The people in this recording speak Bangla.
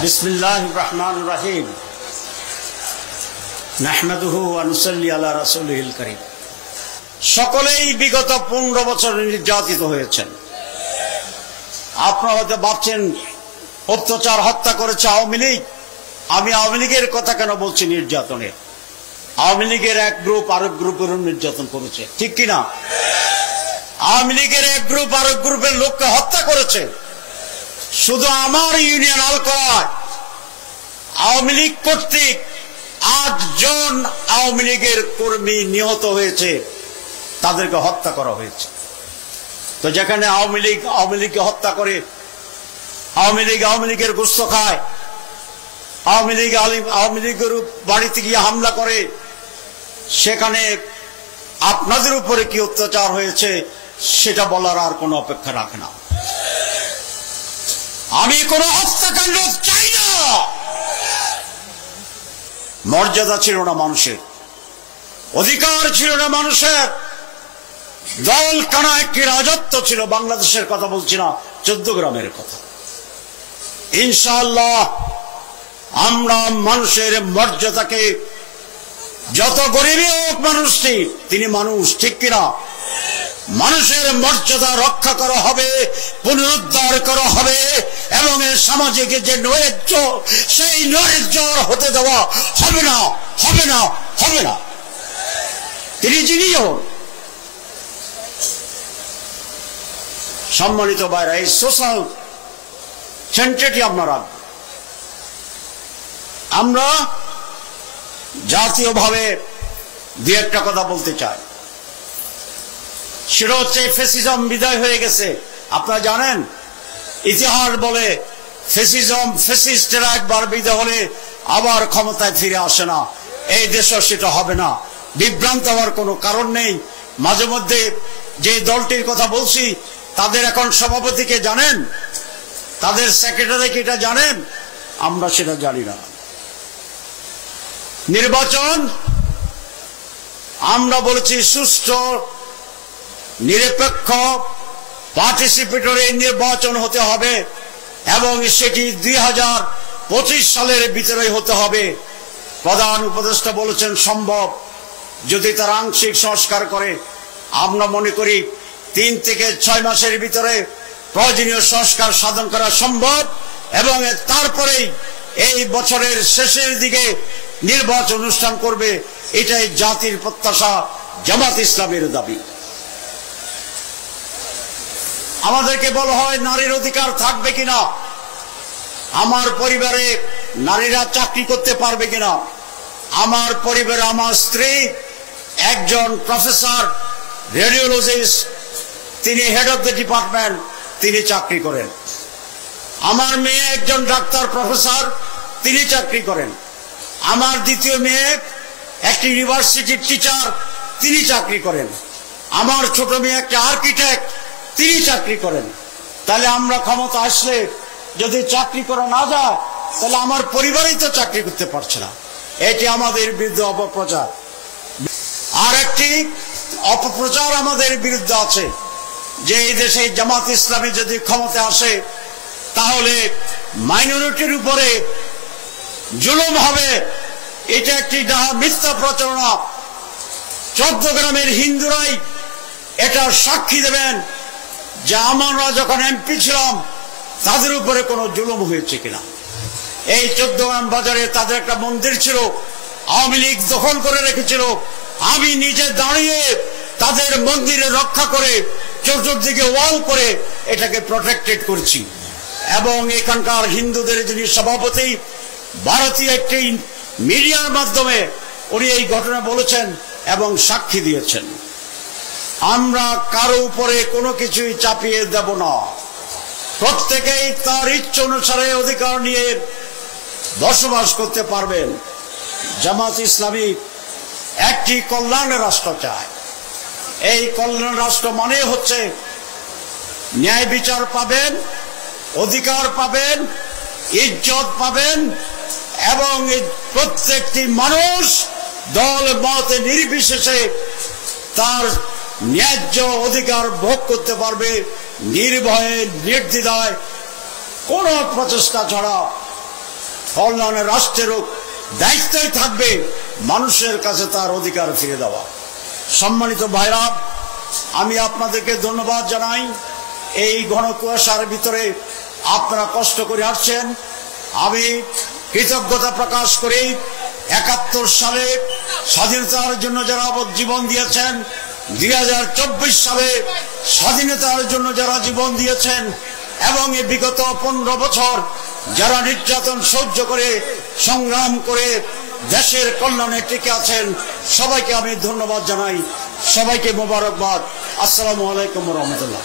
बिस्मिल्लाहिर रहमानिर रहीम नहमदुहु व नुसल्ली अला रसूलिहिल करीम। সকলেই বিগত 15 বছর নির্যাতিত হয়েছেন। আপনারা হয়তো ভাবছেন অত্যাচার হত্যা করেছে আওয়ামী লীগ। আমি আওয়ামী লীগের কথা কেন বলছি নির্যাতনের? আওয়ামী লীগের এক গ্রুপ আরেক গ্রুপের নির্যাতন করেছে, ঠিক কিনা? আওয়ামী লীগের এক গ্রুপ আরেক গ্রুপের লোককে হত্যা করেছে। শুধু আমার ইউনিয়ন আলকোয়ায় আওয়ামী লীগ কর্তৃক 8 জন আওয়ামী লীগের কর্মী নিহত হয়েছে, তাদেরকে হত্যা করা হয়েছে। তো যেখানে আওয়ামী লীগকে হত্যা করে, আওয়ামী লীগের গোশত খায়, আওয়ামী লীগের বাড়িতে গিয়ে হামলা করে, সেখানে আপনাদের উপরে কি অত্যাচার হয়েছে সেটা বলার আর কোনো অপেক্ষা রাখে না। আমি কোন হত্যাকাণ্ড চাই না। মর্যাদা ছিল না মানুষের, অধিকার ছিল না মানুষের, দল কানা একটি রাজত্ব ছিল। বাংলাদেশের কথা বলছি না, 14 গ্রামের কথা। ইনশাআল্লাহ আমরা মানুষের মর্যাদাকে, যত গরিবই হোক মানুষটি, তিনি মানুষ, ঠিক কিনা? মানুষের মর্যাদা রক্ষা করা হবে, পুনরুদ্ধার করা হবে, এবং সামাজিক যে নৈরাজ্য, সেই নৈরাজ্য হতে দেওয়া হবে না, হবে না, হবে না। তিনি যিনি হন। সম্মানিত ভাইরা, এই সোশ্যাল সেন্টারটি আপনারা, আমরা জাতীয়ভাবে দু একটা কথা বলতে চাই। সেটা হচ্ছে ফ্যাসিজম বিদায় হয়ে গেছে। আপনারা জানেন, ইতিহাস বলে ফ্যাসিস্টরা একবার বিদায় হলে আবার ক্ষমতায় ফিরে আসে না। এই দেশে সেটা হবে না। বিভ্রান্ত হওয়ার কোনো কারণ নেই। মাঝে মধ্যে যে দলটির কথা বলছি, তাদের এখন সভাপতিকে জানেন, তাদের সেক্রেটারি এটা জানেন, আমরা সেটা জানি না। নির্বাচন আমরা বলেছি সুষ্ঠু, নিরপেক্ষ, পার্টিসিপেটরি নির্বাচন হতে হবে, এবং সেটি 2025 সালের ভিতরে হতে হবে। প্রধান উপদেষ্টা বলেছেন সম্ভব, যদি তার আংশিক সংস্কার করে। আমরা মনে করি 3 থেকে 6 মাসের ভিতরে প্রয়োজনীয় সংস্কার সাধন করা সম্ভব, এবং তারপরেই এই বছরের শেষের দিকে নির্বাচন অনুষ্ঠান করবে। এটাই জাতির প্রত্যাশা, জামাত ইসলামের দাবি। আমাদেরকে বলা হয় নারীর অধিকার থাকবে কিনা, আমার পরিবারে নারীরা চাকরি করতে পারবে কিনা। আমার পরিবারে আমার স্ত্রী একজন প্রফেসর, রেডিওলজিস্ট, তিনি হেড অফ দ্য ডিপার্টমেন্ট, তিনি চাকরি করেন। আমার মেয়ে একজন ডাক্তার প্রফেসর, তিনি চাকরি করেন। আমার দ্বিতীয় মেয়ে একটি ইউনিভার্সিটির টিচার, তিনি চাকরি করেন। আমার ছোট মেয়ে একটা আর্কিটেক্ট, তিনি চাকরি করেন। তাহলে আমরা ক্ষমতা আসলে যদি চাকরি করা না যায়, তাহলে আমার পরিবারই তো চাকরি করতে পারছে না। এটি আমাদের বিরুদ্ধে অপপ্রচার। আর একটি অপপ্রচার আমাদের বিরুদ্ধে আছে যে এই দেশে জামাত ইসলামী যদি ক্ষমতা আসে, তাহলে মাইনরিটির উপরে জুলুম হবে। এটা একটি মিথ্যা প্রচারণা। 14 গ্রামের হিন্দুরাই এটা সাক্ষী দেবেন যে আমরা যখন এমপি ছিলাম তাদের উপরে কোনো জুলুম হয়েছে কিনা। এই 14 গ্রাম বাজারে তাদের একটা মন্দির ছিল, আওয়ামী লীগ দখল করে রেখেছিল। আমি নিজে দাঁড়িয়ে তাদের মন্দিরে রক্ষা করে, চতুর্দিকে ওয়াল করে এটাকে প্রটেক্টেড করছি। এবং এখানকার হিন্দুদের যিনি সভাপতি, ভারতীয় একটি মিডিয়ার মাধ্যমে উনি এই ঘটনা বলেছেন এবং সাক্ষী দিয়েছেন। আমরা কারো উপরে কোনো কিছুই চাপিয়ে দেব না। প্রত্যেকেই তার ইচ্ছা অনুসারে অধিকার নিয়ে বসবাস করতে পারবেন। জামাত ইসলামী একটি কল্যাণ রাষ্ট্র চায়। এই কল্যাণ রাষ্ট্র মানে হচ্ছে ন্যায় বিচার পাবেন, অধিকার পাবেন, ইজ্জত পাবেন, এবং প্রত্যেকটি মানুষ দল মত নির্বিশেষে তার ন্যায্য অধিকার ভোগ করতে পারবে, নির্ভয়ে নির্দ্বিধায়, কোন প্রচেষ্টা ছাড়া। কল্যাণের রাষ্ট্রেরও দায়িত্বই থাকবে মানুষের কাছে তার অধিকার ফিরে দেওয়া। সম্মানিত ভাইরা, আমি আপনাদেরকে ধন্যবাদ জানাই। এই ঘন কুয়াশার ভিতরে আপনারা কষ্ট করে আসছেন। আমি কৃতজ্ঞতা প্রকাশ করি ৭১ সালে স্বাধীনতার জন্য যারা জীবন দিয়েছেন, ২০২৪ সালে স্বাধীনতার জন্য যারা জীবন দিয়েছেন, এবং এই বিগত ১৫ বছর যারা নির্যাতন সহ্য করে সংগ্রাম করে দেশের কল্যাণে টিকে আছেন, সবাইকে আমি ধন্যবাদ জানাই। সবাইকে মোবারকবাদ। আসসালামু আলাইকুম ওয়া রাহমাতুল্লাহ।